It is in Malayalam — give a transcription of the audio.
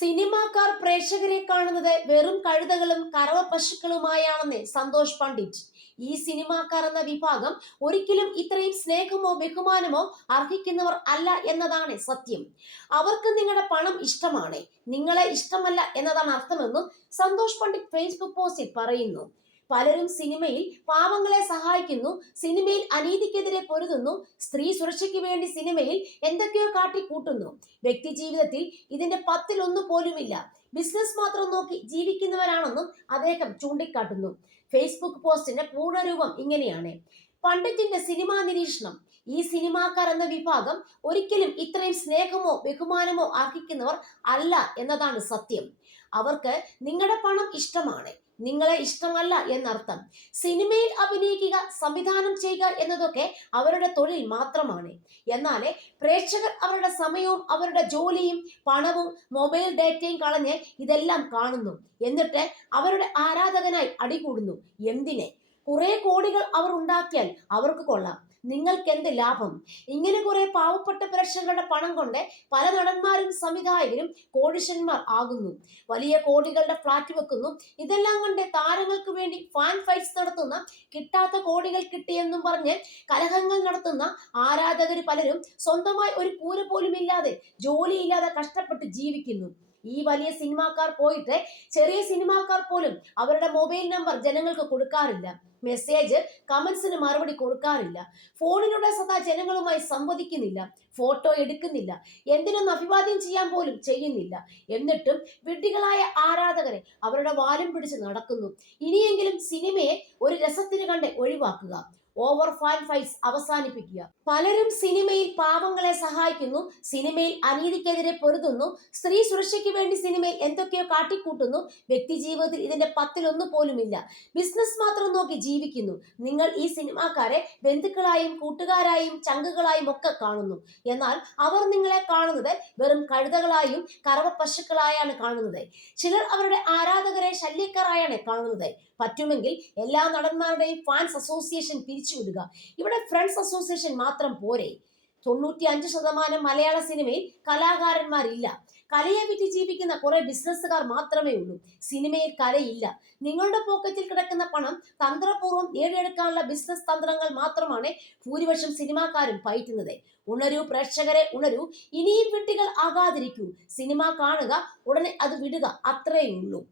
സിനിമാക്കാർ പ്രേക്ഷകരെ കാണുന്നത് വെറും കഴുതകളും കറവ പശുക്കളുമായാണെന്ന് സന്തോഷ് പണ്ഡിറ്റ്. ഈ സിനിമാക്കാർ എന്ന വിഭാഗം ഒരിക്കലും ഇത്രയും സ്നേഹമോ ബഹുമാനമോ അർഹിക്കുന്നവർ അല്ല എന്നതാണ് സത്യം. അവർക്ക് നിങ്ങളുടെ പണം ഇഷ്ടമാണ്, നിങ്ങളെ ഇഷ്ടമല്ല എന്നതാണ് അർത്ഥമെന്നും സന്തോഷ് പണ്ഡിറ്റ് ഫേസ്ബുക്ക് പോസ്റ്റിൽ പറയുന്നു. പലരും സിനിമയിൽ പാവങ്ങളെ സഹായിക്കുന്നു, സിനിമയിൽ അനീതിക്കെതിരെ പൊരുതുന്നു, സ്ത്രീ സുരക്ഷയ്ക്ക് വേണ്ടി സിനിമയിൽ എന്തൊക്കെയോ കാട്ടിക്കൂട്ടുന്നു. വ്യക്തി ജീവിതത്തിൽ ഇതിന്റെ 10-1 പോലുമില്ല. ബിസിനസ് മാത്രം നോക്കി ജീവിക്കുന്നവരാണെന്നും അദ്ദേഹം ചൂണ്ടിക്കാട്ടുന്നു. ഫേസ്ബുക്ക് പോസ്റ്റിന്റെ പൂർണ്ണരൂപം ഇങ്ങനെയാണ്: പണ്ഡിറ്റിന്റെ സിനിമാ നിരീക്ഷണം. ഈ സിനിമാക്കാർ എന്ന വിഭാഗം ഒരിക്കലും ഇത്രയും സ്നേഹമോ ബഹുമാനമോ അർഹിക്കുന്നവർ അല്ല എന്നതാണ് സത്യം. അവർക്ക് നിങ്ങളുടെ പണം ഇഷ്ടമാണ്, നിങ്ങളെ ഇഷ്ടമല്ല എന്നർത്ഥം. സിനിമയിൽ അഭിനയിക്കുക, സംവിധാനം ചെയ്യുക എന്നതൊക്കെ അവരുടെ തൊഴിൽ മാത്രമാണ്. എന്നാൽ പ്രേക്ഷകർ അവരുടെ സമയവും അവരുടെ ജോലിയും പണവും മൊബൈൽ ഡേറ്റയും കളഞ്ഞ് ഇതെല്ലാം കാണുന്നു. എന്നിട്ട് അവരുടെ ആരാധകനായി അടികൂടുന്നു. എന്തിന്? കുറെ കോടികൾ അവർ ഉണ്ടാക്കിയാൽ അവർക്ക് കൊള്ളാം, നിങ്ങൾക്ക് എന്ത് ലാഭം? ഇങ്ങനെ കുറെ പാവപ്പെട്ട പ്രേക്ഷകരുടെ പണം കൊണ്ട് പല നടന്മാരും സംവിധായകരും കോടീശ്വരന്മാർ ആകുന്നു, വലിയ കോടികളുടെ ഫ്ലാറ്റ് വെക്കുന്നു. ഇതെല്ലാം കൊണ്ട് താരങ്ങൾക്ക് വേണ്ടി ഫാൻ ഫൈറ്റ്സ് നടത്തുന്ന, കിട്ടാത്ത കോടികൾ കിട്ടിയെന്നും പറഞ്ഞ് കലഹങ്ങൾ നടത്തുന്ന ആരാധകർ പലരും സ്വന്തമായി ഒരു കൂര പോലും ഇല്ലാതെ, ജോലിയില്ലാതെ കഷ്ടപ്പെട്ട് ജീവിക്കുന്നു. ഈ വലിയ സിനിമാക്കാർ പോയിട്ട് ചെറിയ സിനിമാക്കാർ പോലും അവരുടെ മൊബൈൽ നമ്പർ ജനങ്ങൾക്ക് കൊടുക്കാറില്ല, മെസ്സേജ് കമന്റ്സിന് മറുപടി കൊടുക്കാറില്ല, ഫോണിലൂടെ സദാ ജനങ്ങളുമായി സംവദിക്കുന്നില്ല, ഫോട്ടോ എടുക്കുന്നില്ല, എന്തിനൊന്ന് അഭിവാദ്യം ചെയ്യാൻ പോലും ചെയ്യുന്നില്ല. എന്നിട്ടും വിഡ്ഢികളായ ആരാധകരെ അവരുടെ വാലും പിടിച്ച് നടക്കുന്നു. ഇനിയെങ്കിലും സിനിമയെ ഒരു രസത്തിന് കണ്ട് ഒഴിവാക്കുക, ഓവർ ഫാൻ ഫൈറ്റ്സ് അവസാനിപ്പിക്കുക. പലരും സിനിമയിൽ പാവങ്ങളെ സഹായിക്കുന്നു, സിനിമയിൽ അനീതിക്കെതിരെ പൊരുതുന്നു, സ്ത്രീ സുരക്ഷയ്ക്ക് വേണ്ടി സിനിമയിൽ എന്തൊക്കെയോ കാട്ടിക്കൂട്ടുന്നു. വ്യക്തി ജീവിതത്തിൽ ഇതിന്റെ 10-1 പോലുമില്ല. ബിസിനസ് മാത്രം നോക്കി ജീവിക്കുന്നു. നിങ്ങൾ ഈ സിനിമാക്കാരെ ബന്ധുക്കളായും കൂട്ടുകാരായും ചങ്കുകളായും ഒക്കെ കാണുന്നു. എന്നാൽ അവർ നിങ്ങളെ കാണുന്നത് വെറും കഴുതകളായും കറവ പശുക്കളായാണ് കാണുന്നത്. ചിലർ അവരുടെ ആരാധകരെ ശല്യക്കാരായാണ് കാണുന്നത്. പറ്റുമെങ്കിൽ എല്ലാ നടന്മാരുടെയും ഫാൻസ് അസോസിയേഷൻ പിരിച്ചുവിടുക. ഇവിടെ ഫ്രണ്ട്സ് അസോസിയേഷൻ മാത്രം പോരെ. 95% മലയാള സിനിമയിൽ കലാകാരന്മാരില്ല. കലയെ വിറ്റ് ജീവിക്കുന്ന കുറെ ബിസിനസ്സുകാർ മാത്രമേ ഉള്ളൂ. സിനിമയിൽ കലയില്ല. നിങ്ങളുടെ പോക്കറ്റിൽ കിടക്കുന്ന പണം തന്ത്രപൂർവ്വം നേടിയെടുക്കാനുള്ള ബിസിനസ് തന്ത്രങ്ങൾ മാത്രമാണ് ഭൂരിപക്ഷം സിനിമാക്കാരും പയറ്റുന്നത്. ഉണരൂ പ്രേക്ഷകരെ, ഉണരൂ. ഇനിയും വിഡ്ഢികൾ ആകാതിരിക്കൂ. സിനിമ കാണുക, ഉടനെ അത് വിടുക, അത്രയേ ഉള്ളൂ.